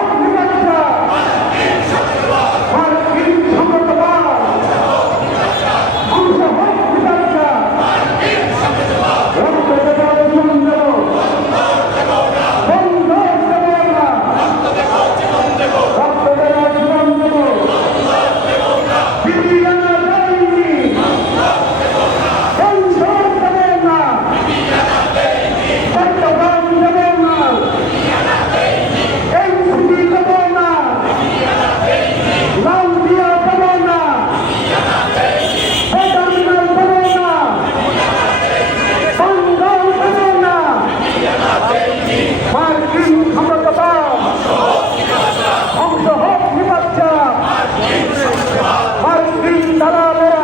Oh, তারা